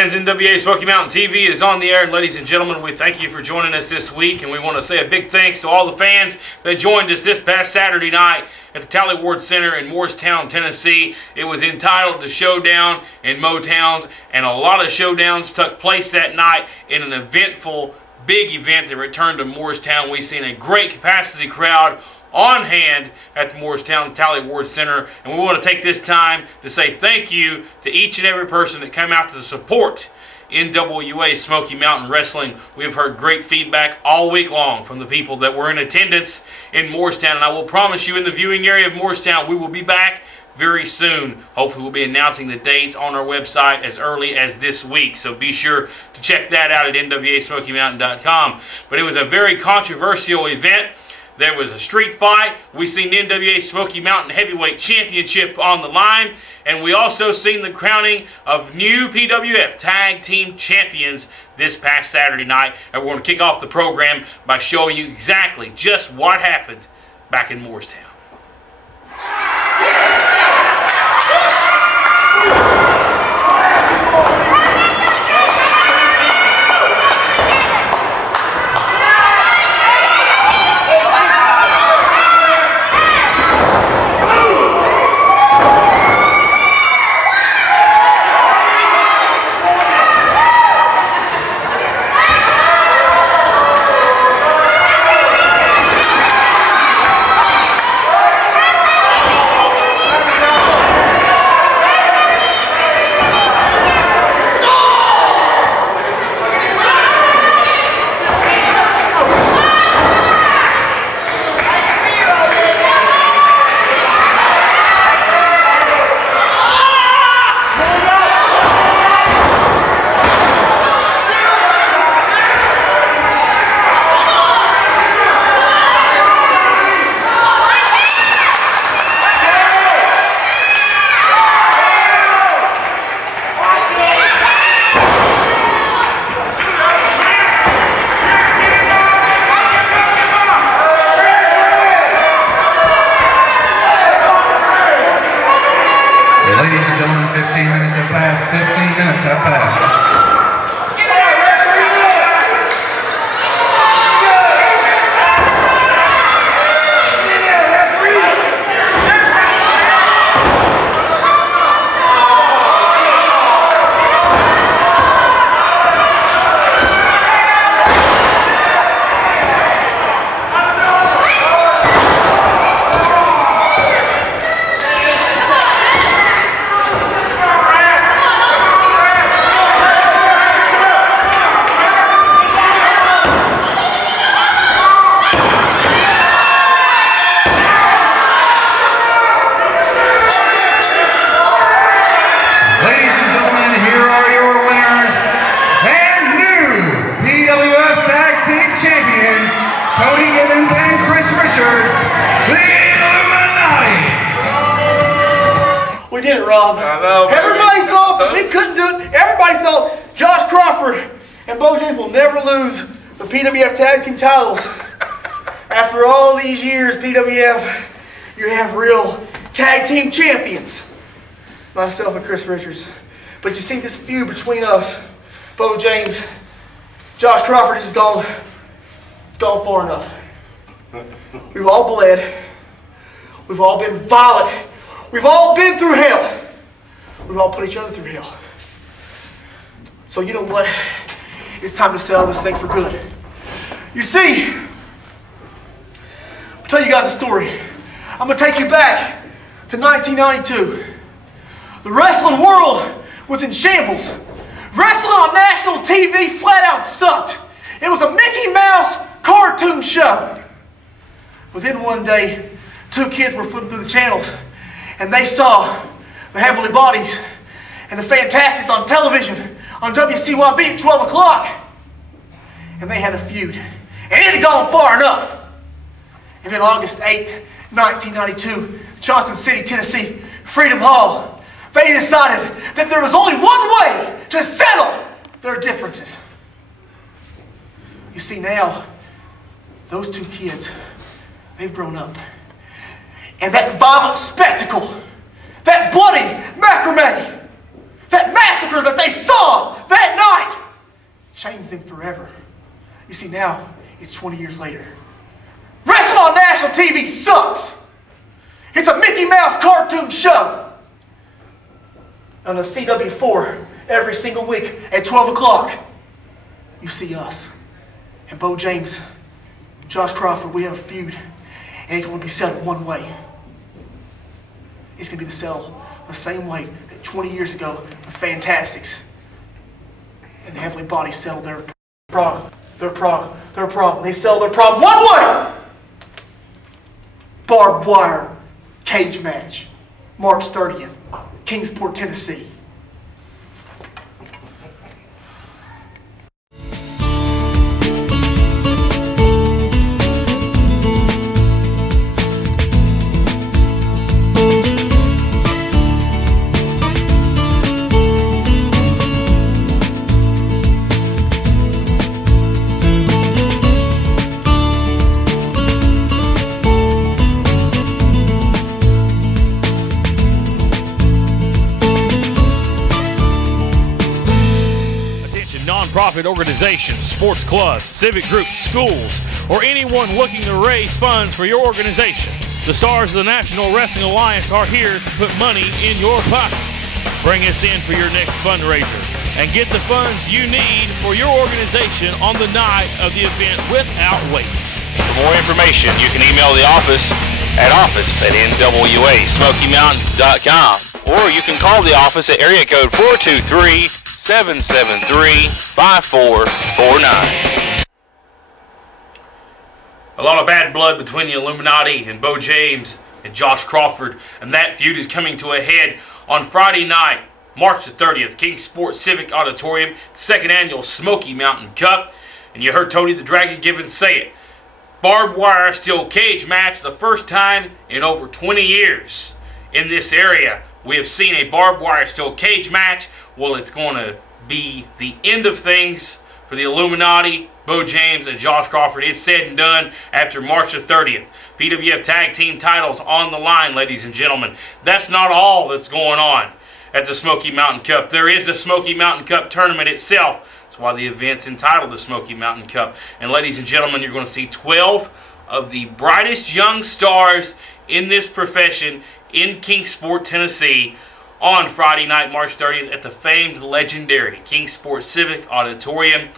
Fans, NWA Smoky Mountain TV is on the air, and ladies and gentlemen, we thank you for joining us this week, and we want to say a big thanks to all the fans that joined us this past Saturday night at the Tally Ward Center in Morristown, Tennessee. It was entitled The Showdown in Motowns, and a lot of showdowns took place that night in an eventful, big event that returned to Morristown. We've seen a great capacity crowd on hand at the Morristown Tally Ward Center, and we want to take this time to say thank you to each and every person that came out to support NWA Smoky Mountain Wrestling. We have heard great feedback all week long from the people that were in attendance in Morristown, and I will promise you in the viewing area of Morristown we will be back very soon. Hopefully we'll be announcing the dates on our website as early as this week, so be sure to check that out at NWASmokyMountain.com. But it was a very controversial event. There was a street fight. We seen the NWA Smoky Mountain Heavyweight Championship on the line. And we also seen the crowning of new PWF Tag Team Champions this past Saturday night. And we're going to kick off the program by showing you exactly just what happened back in Morristown. Ladies and gentlemen, 15 minutes have passed. 15 minutes have passed. We did it, Rob. I know. Everybody thought we couldn't do it. Everybody thought Josh Crawford and Bo James will never lose the PWF Tag Team titles. After all these years, PWF, you have real tag team champions. Myself and Chris Richards. But you see this feud between us, Bo James, Josh Crawford has gone far enough. We've all bled. We've all been violent. We've all been through hell. We've all put each other through hell. So you know what? It's time to settle this thing for good. You see, I'll tell you guys a story. I'm going to take you back to 1992. The wrestling world was in shambles. Wrestling on national TV flat out sucked. It was a Mickey Mouse cartoon show. But then one day, two kids were flipping through the channels, and they saw the Heavenly Bodies and the Fantastics on television on WCYB at 12 o'clock. And they had a feud. And it had gone far enough. And then August 8th, 1992, Johnson City, Tennessee, Freedom Hall, they decided that there was only one way to settle their differences. You see now, those two kids, they've grown up. And that violent spectacle, that bloody macrame, that massacre that they saw that You see, now it's 20 years later. Wrestling on national TV sucks. It's a Mickey Mouse cartoon show. On the CW4 every single week at 12 o'clock, you see us. And Bo James, Josh Crawford, we have a feud. And it's going to be settled one way. It's going to be settled the same way that 20 years ago the Fantastics and the Heavenly Bodies settled their problem. They settled their problem one way! Barbed wire cage match, March 30th, Kingsport, Tennessee. Nonprofit organizations, sports clubs, civic groups, schools, or anyone looking to raise funds for your organization. The stars of the National Wrestling Alliance are here to put money in your pocket. Bring us in for your next fundraiser and get the funds you need for your organization on the night of the event without wait. For more information, you can email the office at office@nwasmokymountain.com, or you can call the office at area code 423-773-5449. A lot of bad blood between the Illuminati and Bo James and Josh Crawford, and that feud is coming to a head on Friday night, March the 30th, Kingsport Civic Auditorium, the second annual Smoky Mountain Cup. And you heard Tony the Dragon Givens say it. Barbed wire steel cage match, the first time in over 20 years in this area we have seen a barbed wire steel cage match. Well, it's going to be the end of things for the Illuminati, Bo James, and Josh Crawford. It's said and done after March the 30th. PWF Tag Team titles on the line, ladies and gentlemen. That's not all that's going on at the Smoky Mountain Cup. There is the Smoky Mountain Cup tournament itself. That's why the event's entitled the Smoky Mountain Cup. And ladies and gentlemen, you're going to see 12 of the brightest young stars in this profession in Kingsport, Tennessee, on Friday night, March 30th, at the famed, legendary Kingsport Civic Auditorium.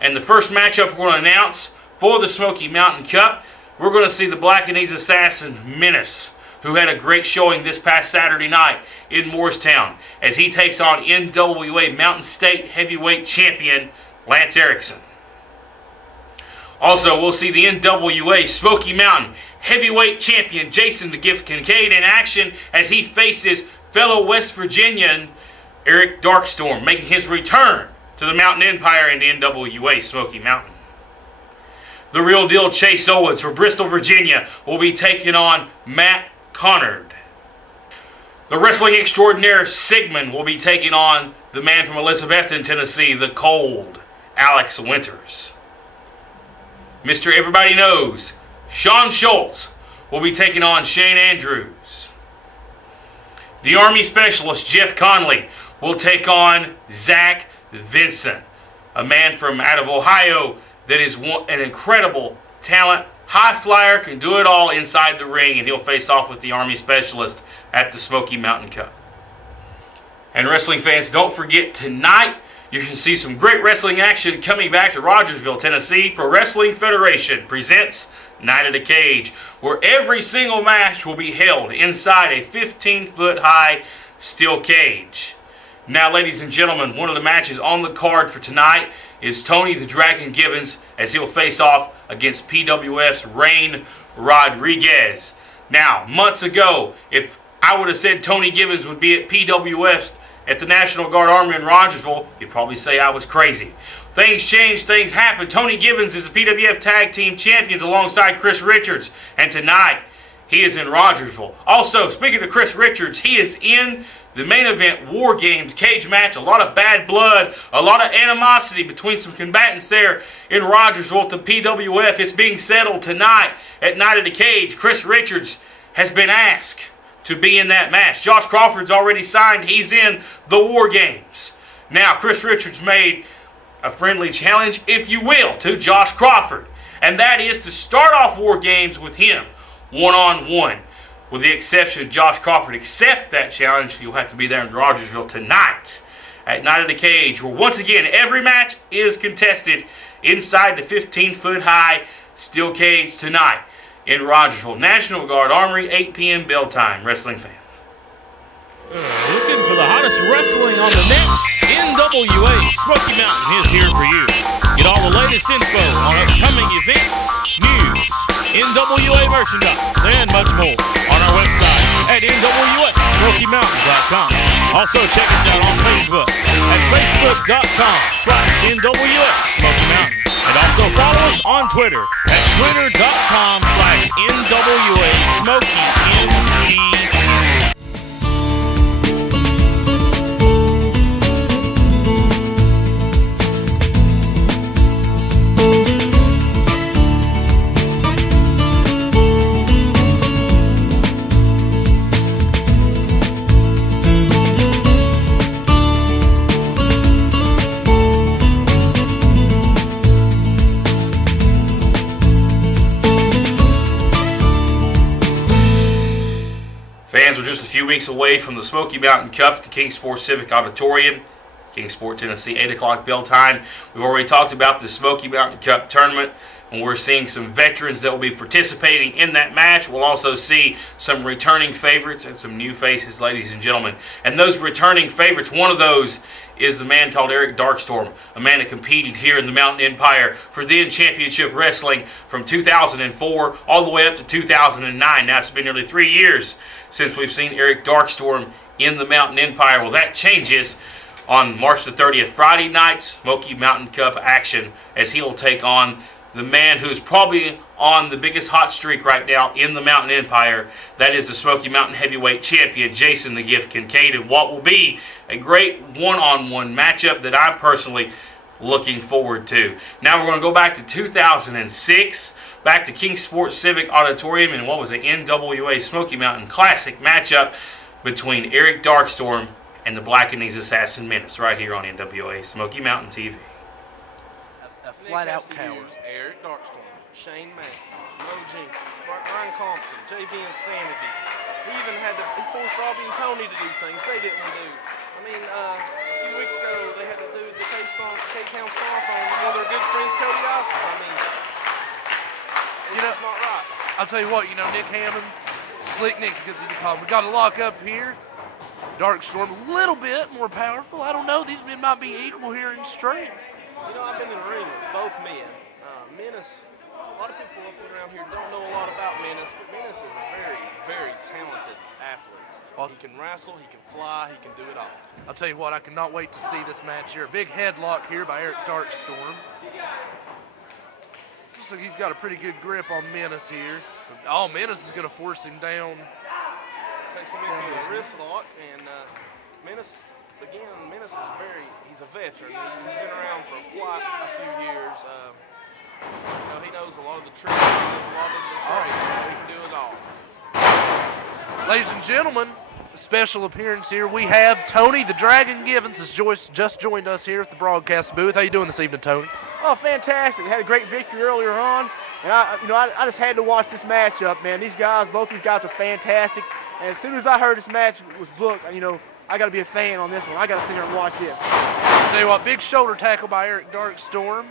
And the first matchup we're going to announce for the Smoky Mountain Cup, we're going to see the Black and Ease assassin, Menace, who had a great showing this past Saturday night in Morristown, as he takes on NWA Mountain State Heavyweight Champion, Lance Erickson. Also, we'll see the NWA Smoky Mountain Heavyweight Champion, Jason the Gift Kincaid, in action as he faces fellow West Virginian Eric Darkstorm, making his return to the Mountain Empire in the NWA Smoky Mountain. The Real Deal Chase Owens for Bristol, Virginia, will be taking on Matt Connard. The Wrestling Extraordinaire Sigmund will be taking on the man from Elizabethton, Tennessee, the Cold, Alex Winters. Mr. Everybody Knows, Sean Schultz, will be taking on Shane Andrews. The Army Specialist, Jeff Conley, will take on Zach Vincent, a man from out of Ohio that is an incredible talent, high flyer, can do it all inside the ring, and he'll face off with the Army Specialist at the Smoky Mountain Cup. And wrestling fans, don't forget, tonight you can see some great wrestling action coming back to Rogersville, Tennessee. Pro Wrestling Federation presents Night of the Cage, where every single match will be held inside a 15-foot high steel cage. Now, ladies and gentlemen, one of the matches on the card for tonight is Tony the Dragon Givens, as he'll face off against PWF's Rain Rodriguez. Now, months ago, if I would have said Tony Givens would be at PWF's at the National Guard Army in Rogersville, you'd probably say I was crazy. Things change, things happen. Tony Givens is the PWF Tag Team Champions alongside Chris Richards, and tonight he is in Rogersville. Also, speaking of Chris Richards, he is in the main event War Games cage match. A lot of bad blood, a lot of animosity between some combatants there in Rogersville at the PWF. It's being settled tonight at Night of the Cage. Chris Richards has been asked to be in that match. Josh Crawford's already signed. He's in the War Games. Now, Chris Richards made a friendly challenge, if you will, to Josh Crawford. And that is to start off War Games with him, one-on-one. With the exception of Josh Crawford accept that challenge, you'll have to be there in Rogersville tonight at Night of the Cage, where once again, every match is contested inside the 15-foot high steel cage tonight in Rogersville. National Guard Armory, 8 p.m. bell time. Wrestling fans. Looking for the hottest wrestling on the net? NWA Smoky Mountain is here for you. Get all the latest info on upcoming events, news, NWA merchandise, and much more on our website at NWASmokyMountain.com. Also check us out on Facebook at Facebook.com/NWA Smoky Mountain. And also follow us on Twitter at Twitter.com/NWA Smoky MT. Fans, we're just a few weeks away from the Smoky Mountain Cup at the Kingsport Civic Auditorium, Kingsport, Tennessee, 8 o'clock bell time. We've already talked about the Smoky Mountain Cup tournament, and we're seeing some veterans that will be participating in that match. We'll also see some returning favorites and some new faces, ladies and gentlemen. And those returning favorites, one of those is the man called Eric Darkstorm, a man that competed here in the Mountain Empire for then Championship Wrestling from 2004 all the way up to 2009. Now it's been nearly 3 years since we've seen Eric Darkstorm in the Mountain Empire. Well, that changes on March the 30th, Friday night, Smoky Mountain Cup action, as he'll take on the man who's probably on the biggest hot streak right now in the Mountain Empire. That is the Smoky Mountain Heavyweight Champion, Jason the Gift Kincaid, and what will be a great one-on-one matchup that I'm personally looking forward to. Now we're going to go back to 2006, back to Kingsport Civic Auditorium, and what was an NWA Smoky Mountain Classic matchup between Eric Darkstorm and the Black and Knees Assassin Menace, right here on NWA Smoky Mountain TV. A flat-out coward. Eric Darkstorm, Shane Matthews, Mo Jenkins, Ryan Compton, JV Insanity. He even had to force Robbie and Tony to do things they didn't want to do. I mean, a few weeks ago they had to do the K-Town Stomp on one of their good friends, Cody Austin. I mean, it's just not right. I'll tell you what, Nick Hammonds, Slick Nick's good to call. We got to lock up here. Darkstorm, a little bit more powerful. I don't know. These men might be equal here in strength. I've been in the ring with both men. Menace, a lot of people up around here don't know a lot about Menace, but Menace is a very, very talented athlete. He can wrestle, he can fly, he can do it all. I'll tell you what, I cannot wait to see this match here. A big headlock here by Eric Darkstorm. Looks like he's got a pretty good grip on Menace here. Oh, Menace is going to force him down. Takes him into a wrist lock, and Menace, again, Menace is he's a veteran. He's been around for quite a few years. He knows a lot of the tricks, he knows a lot of the trades, he can do it all. Ladies and gentlemen, a special appearance here. We have Tony the Dragon Givens has just joined us here at the broadcast booth. How you doing this evening, Tony? Oh, fantastic. Had a great victory earlier on. And I just had to watch this matchup, man. Both these guys are fantastic. And as soon as I heard this match was booked, I got to be a fan on this one. I got to sit here and watch this. I'll tell you what, big shoulder tackle by Eric Darkstorm.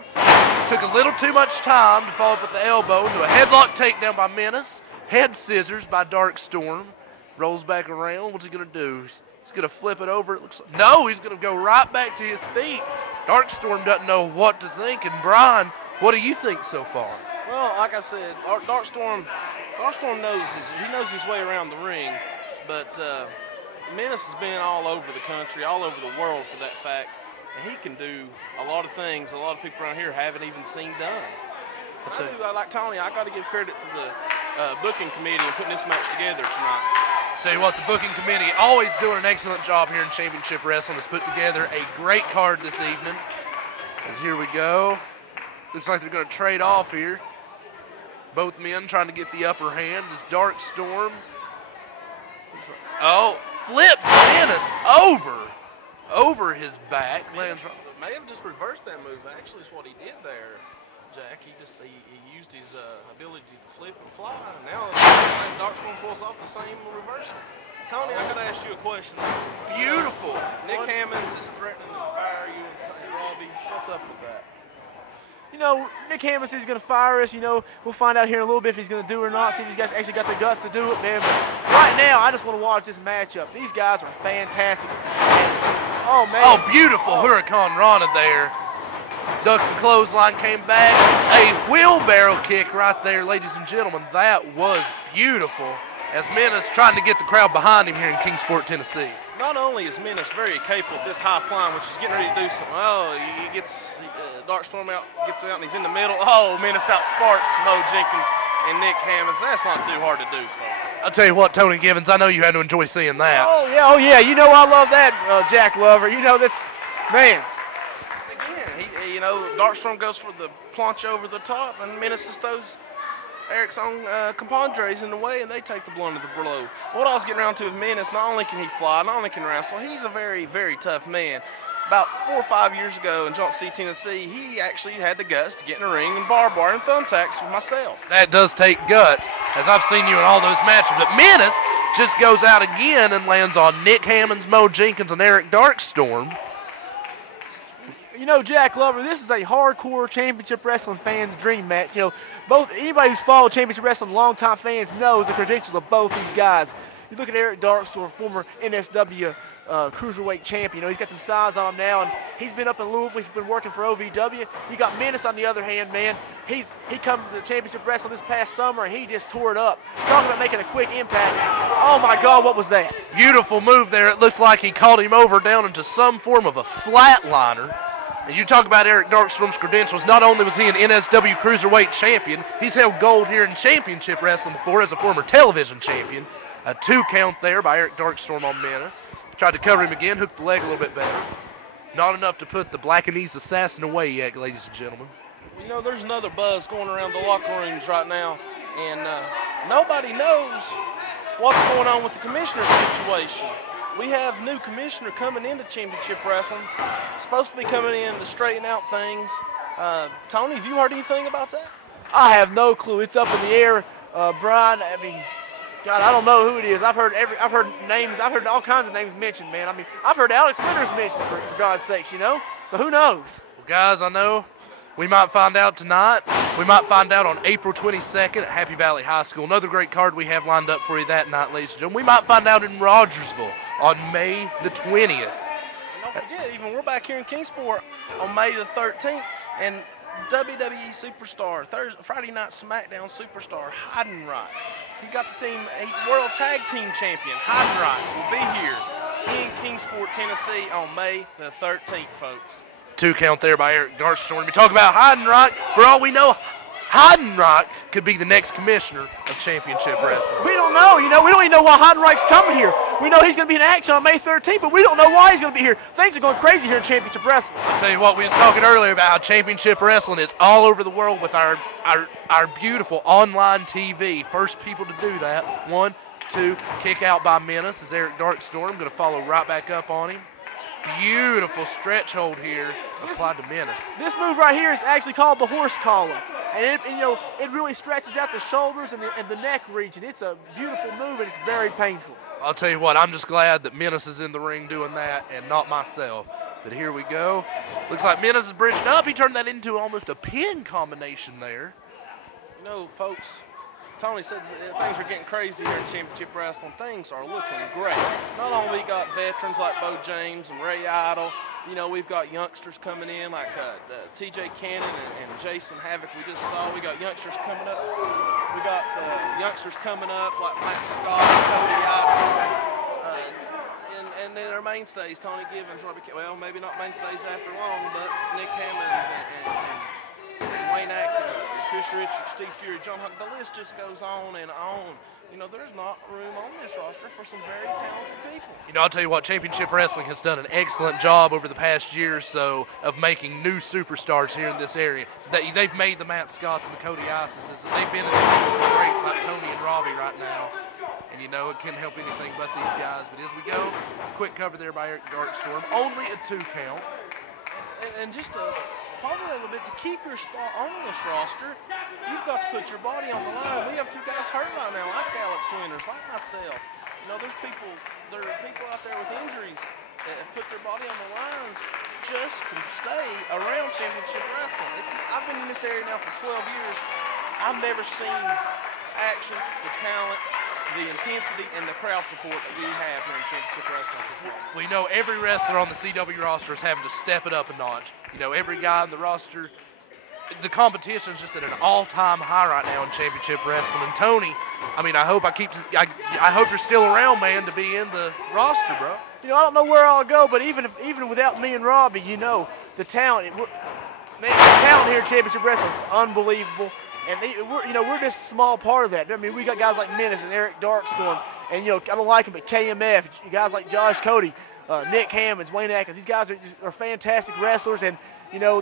Took a little too much time to follow up with the elbow into a headlock takedown by Menace. Head scissors by Darkstorm. Rolls back around. What's he going to do? He's going to flip it over. It looks like, no, he's going to go right back to his feet. Darkstorm doesn't know what to think. And Brian, what do you think so far? Well, like I said, Darkstorm knows his way around the ring, but Menace has been all over the country, all over the world for that fact, and he can do a lot of things a lot of people around here haven't even seen done. Like Tony, I got to give credit to the booking committee and putting this match together tonight. Tell you what, the booking committee always doing an excellent job here in Championship Wrestling. Has put together a great card this evening. As here we go. Looks like they're going to trade off here. Both men trying to get the upper hand. This Darkstorm. Oh, flips Menace over. over his back. Lands may have just reversed that move. Actually, is what he did there, Jack. He used his ability to flip and fly, and now Darkstorm pulls off the same reversal. Tony, I gotta ask you a question. beautiful. Nick Hammonds is threatening to fire you and Robbie. What's up with that? You know, Nick Hammonds is going to fire us. You know, we'll find out here in a little bit if he's going to do it or not, see if he's actually got the guts to do it, man. But right now, I just want to watch this matchup. These guys are fantastic. Oh, man. Oh, beautiful Hurricane Rana there. Ducked the clothesline, came back. A wheelbarrow kick right there, ladies and gentlemen. That was beautiful. As Menace trying to get the crowd behind him here in Kingsport, Tennessee. Not only is Menace very capable at this high flying, which is getting ready to do something. Oh, he gets Darkstorm out, gets out, and he's in the middle. Oh, Menace outsparks Mo Jenkins and Nick Hammonds. That's not too hard to do, folks. I'll tell you what, Tony Givens, I know you had to enjoy seeing that. Oh, yeah. You know I love that, Jack Lover. You know, that's, man. Again, you know, Darkstorm goes for the plunge over the top, and Menace just throws Eric's own compadres in the way, and they take the blunt of the blow. What I was getting around to with Menace, not only can he fly, not only can he wrestle, he's a very, very tough man. About 4 or 5 years ago in Johnson City, Tennessee, he actually had the guts to get in a ring and barbed wire and thumbtacks with myself. That does take guts, as I've seen you in all those matches. But Menace just goes out again and lands on Nick Hammonds, Mo Jenkins, and Eric Darkstorm. You know, Jack Lover, this is a hardcore championship wrestling fan's dream match. You know, anybody who's followed championship wrestling, longtime fans, knows the credentials of both these guys. You look at Eric Darkstorm, former NSW cruiserweight champion. You know, he's got some size on him now, and he's been up in Louisville. He's been working for OVW. You got Menace on the other hand, man. He come to the championship wrestling this past summer, and he just tore it up. Talking about making a quick impact. Oh my God, what was that? Beautiful move there. It looked like he called him over down into some form of a flatliner. And you talk about Eric Darkstorm's credentials. Not only was he an NSW Cruiserweight champion, he's held gold here in championship wrestling before as a former television champion. A 2 count there by Eric Darkstorm on Menace. Tried to cover him again, hooked the leg a little bit better. Not enough to put the Black and East assassin away yet, ladies and gentlemen. You know, there's another buzz going around the locker rooms right now, and nobody knows what's going on with the commissioner situation. We have new commissioner coming into championship wrestling, supposed to be coming in to straighten out things. Tony, have you heard anything about that? I have no clue. It's up in the air, Brian. I mean, God, I don't know who it is. I've heard names. I've heard all kinds of names mentioned, man. I mean, I've heard Alex Winters mentioned for God's sakes, you know. So who knows? Well, guys, I know we might find out tonight. We might find out on April 22nd at Happy Valley High School. Another great card we have lined up for you that night, ladies and gentlemen. We might find out in Rogersville on May the 20th. And don't forget, even we're back here in Kingsport on May the 13th, and WWE Superstar, Friday Night SmackDown Superstar, Heidenreich. He got the team, World Tag Team Champion, Heidenreich, will be here in Kingsport, Tennessee on May the 13th, folks. 2 count there by Eric Darkstorm. We talk about Heidenreich. For all we know, Heidenreich could be the next commissioner of championship wrestling. We don't know. You know, we don't even know why Heidenreich's coming here. We know he's going to be in action on May 13th, but we don't know why he's going to be here. Things are going crazy here in championship wrestling. I'll tell you what, we were talking earlier about how championship wrestling is all over the world with our beautiful online TV. First people to do that. 1, 2, kick out by Menace as Eric Darkstorm going to follow right back up on him. Beautiful stretch hold here applied to Menace. This move right here is actually called the horse collar. And you know, it really stretches out the shoulders and the neck region. It's a beautiful move, and it's very painful. I'll tell you what, I'm just glad that Menace is in the ring doing that and not myself. But here we go. Looks like Menace is bridging up. He turned that into almost a pin combination there. You know, folks, Tony said things are getting crazy here in championship wrestling. Things are looking great. Not only we got veterans like Bo James and Ray Idle, you know, we've got youngsters coming in like TJ Cannon and Jason Havoc we just saw. We got youngsters coming up. We got youngsters coming up like Matt Scott, Cody Isis, and then our mainstays, Tony Givens, Robbie, well, maybe not mainstays after long, but Nick Hammonds and Wayne Atkins, Chris Richards, Steve Fury, John Huck. The list just goes on and on. You know, there's not room on this roster for some very talented people. You know, I'll tell you what, Championship Wrestling has done an excellent job over the past year or so of making new superstars here in this area. They've made the Matt Scotts and the Cody Isises, and they've been in the ring with the greats like Tony and Robbie right now. and you know it can't help anything but these guys. But as we go, quick cover there by Eric Darkstorm, only a 2 count. And just to follow that a little bit, to keep your spot on this roster, you've got to put your body on the line. We have a few guys hurt right now, like Alex Winters, like myself. You know, there are people out there with injuries that have put their body on the lines just to stay around championship wrestling. I've been in this area now for 12 years. I've never seen action, the talent, the intensity, and the crowd support that we have here in championship wrestling at this moment. We know every wrestler on the CW roster is having to step it up a notch. You know, every guy on the roster, the competition is just at an all-time high right now in championship wrestling. And Tony, I mean, I hope you're still around, man, to be in the roster, bro. You know, I don't know where I'll go, but even without me and Robbie, you know, the talent, the talent here at championship wrestling is unbelievable. And we're just a small part of that. I mean, we got guys like Menace and Eric Darkstorm, and you know, I don't like them, but KMF, guys like Josh Cody, Nick Hammonds, Wayne Atkins. These guys are fantastic wrestlers, and you know,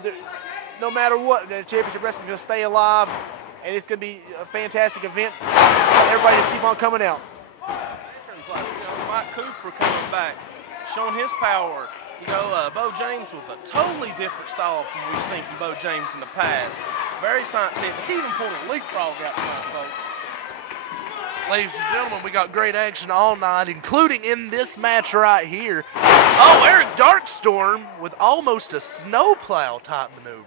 no matter what, the championship wrestling is going to stay alive, and it's going to be a fantastic event. Everybody just keep on coming out. Like, you know, Mike Cooper coming back, showing his power. You know, Bo James with a totally different style from what we've seen from Bo James in the past. Very scientific. He even pulled a leapfrog out front, folks. Ladies and gentlemen, we got great action all night, including in this match right here. Oh, Eric Darkstorm with almost a snowplow type maneuver.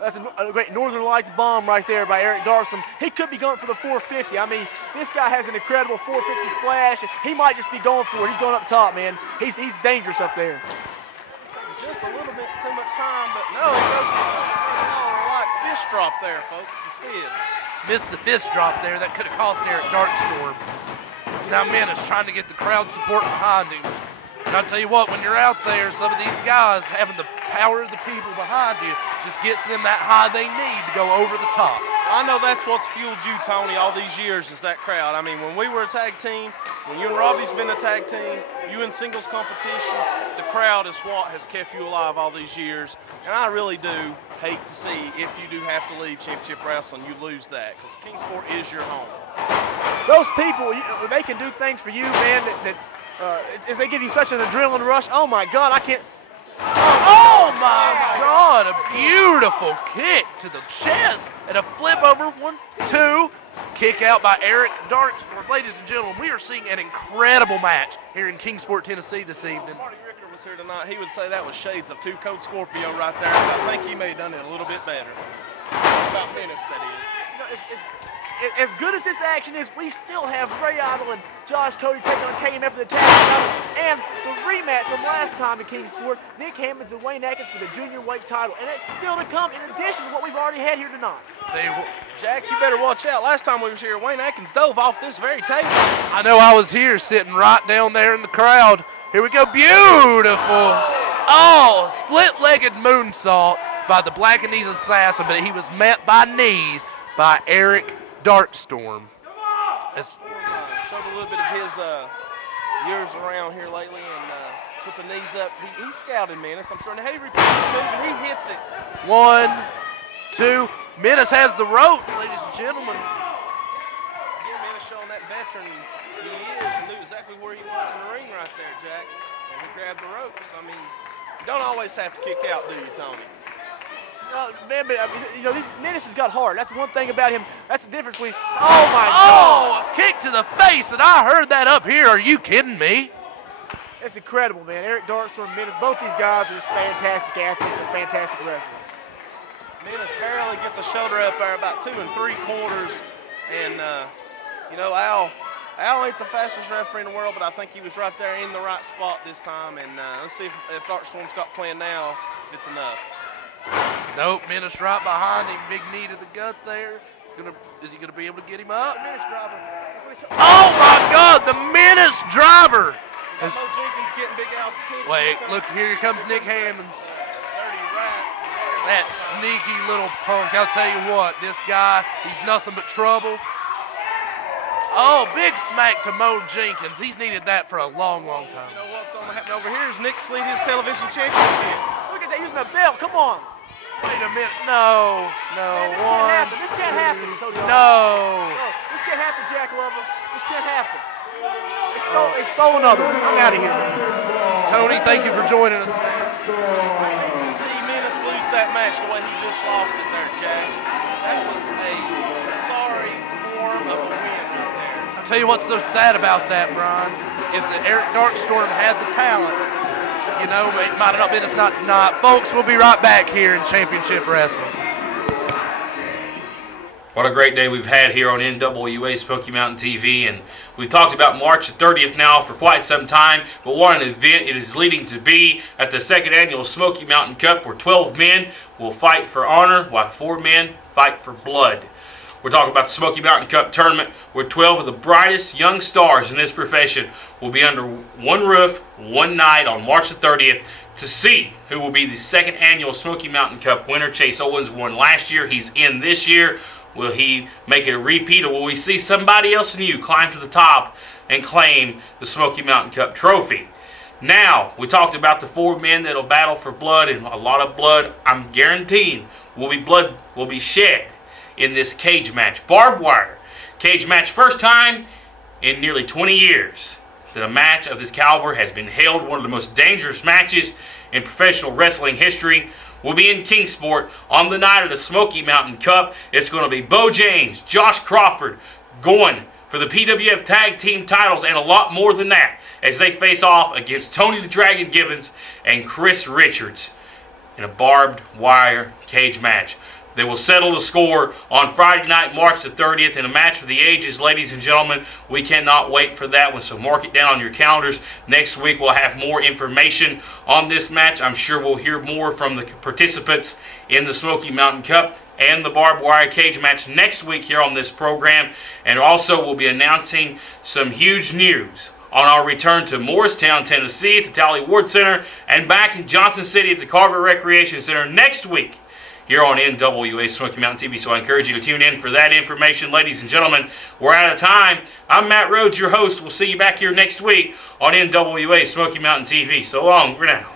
That's a great Northern Lights bomb right there by Eric Darkstorm. He could be going for the 450. I mean, this guy has an incredible 450 splash. He might just be going for it. He's going up top, man. He's dangerous up there. Just a little bit too much time, but no, he goes for the like fist drop there, folks, instead. Missed the fist drop there. That could have cost Eric Darkstorm. It's now Menace trying to get the crowd support behind him. And I'll tell you what, when you're out there, some of these guys having the power of the people behind you just gets them that high they need to go over the top. I know that's what's fueled you, Tony, all these years is that crowd. I mean, when we were a tag team, when you and Robbie's been a tag team, you in singles competition, the crowd is what has kept you alive all these years. And I really do hate to see, if you do have to leave championship wrestling, you lose that, because Kingsport is your home. Those people, they can do things for you, man, if they give you such an adrenaline rush, oh my God, I can't. Oh my God, a beautiful kick to the chest and a flip over 1, 2. Kick out by Eric Darkstorm. Ladies and gentlemen, we are seeing an incredible match here in Kingsport, Tennessee this evening. Marty Ricker was here tonight. He would say that was shades of 2 Code Scorpio right there. I think he may have done it a little bit better. About Menace, that is. You know, as good as this action is, we still have Ray Idle and Josh Cody taking on KMF for the tag title, and the rematch from last time in Kingsport, Nick Hammonds and Wayne Atkins for the junior weight title, and it's still to come in addition to what we've already had here tonight. Jack, you better watch out. Last time we was here, Wayne Atkins dove off this very table. I know, I was here sitting right down there in the crowd. Here we go, beautiful. Oh, split-legged moonsault by the Black and Knees Assassin, but he was met by knees by Eric Darkstorm. Showed a little bit of his years around here lately and put the knees up. He scouted Menace, I'm sure. And he repeats the move and he hits it. 1, 2. Menace has the rope, ladies and gentlemen. Again, Menace showing that veteran he is and knew exactly where he was in the ring right there, Jack. And he grabbed the ropes. I mean, you don't always have to kick out, do you, Tony? Man, but, you know, Menace has got heart. That's one thing about him. That's the difference between. Oh my God! Oh, a kick to the face, and I heard that up here. Are you kidding me? It's incredible, man. Eric Darkstorm and Menace, both these guys are just fantastic athletes and fantastic wrestlers. Menace barely gets a shoulder up there, about 2 3/4, and you know, Al ain't the fastest referee in the world, but I think he was right there in the right spot this time. And let's see if Darkstorm's got planned now. If it's enough. Nope, Menace right behind him. Big knee to the gut there. Is he going to be able to get him up? Oh, my God, the Menace driver. Jenkins getting Big Al's attention. Wait, look, here comes Nick Hammonds. Dirty rat. That sneaky little punk. I'll tell you what, this guy, he's nothing but trouble. Oh, big smack to Mo Jenkins. He's needed that for a long, long time. You know what's going to happen over here is Nick's lead his television championship. Look at that, using a belt. Come on. Wait a minute. No. Man, this can't happen. Cody. No. This can't happen, Jack Lover. This can't happen. They stole another one. I'm out of here, man. Tony, thank you for joining us. See Menace lose that match the way he just lost it there, Jack. That was a sorry form of a win right there. I'll tell you what's so sad about that, Brian, is that Eric Darkstorm had the talent. You know, it might have not been it's not tonight. Folks, we'll be right back here in Championship Wrestling. What a great day we've had here on NWA Smoky Mountain TV, and we've talked about March the 30th now for quite some time, but what an event it is leading to be at the second annual Smoky Mountain Cup, where 12 men will fight for honor while 4 men fight for blood. We're talking about the Smoky Mountain Cup tournament, where 12 of the brightest young stars in this profession will be under one roof one night on March the 30th to see who will be the second annual Smoky Mountain Cup winner. Chase Owens won last year. He's in this year. Will he make it a repeat, or will we see somebody else new climb to the top and claim the Smoky Mountain Cup trophy? Now, we talked about the 4 men that will battle for blood, and a lot of blood, I'm guaranteeing, will be shed in this cage match. Barbed wire cage match, first time in nearly 20 years that a match of this caliber has been held. One of the most dangerous matches in professional wrestling history will be in Kingsport on the night of the Smoky Mountain Cup. It's going to be Bo James, Josh Crawford going for the PWF Tag Team titles and a lot more than that as they face off against Tony the Dragon Givens and Chris Richards in a barbed wire cage match. They will settle the score on Friday night, March the 30th, in a match for the ages, ladies and gentlemen. We cannot wait for that one, so mark it down on your calendars. Next week we'll have more information on this match. I'm sure we'll hear more from the participants in the Smoky Mountain Cup and the barbed wire cage match next week here on this program. And also we'll be announcing some huge news on our return to Morristown, Tennessee at the Tally Ward Center and back in Johnson City at the Carver Recreation Center next week here on NWA Smoky Mountain TV. So I encourage you to tune in for that information. Ladies and gentlemen, we're out of time. I'm Matt Rhodes, your host. We'll see you back here next week on NWA Smoky Mountain TV. So long for now.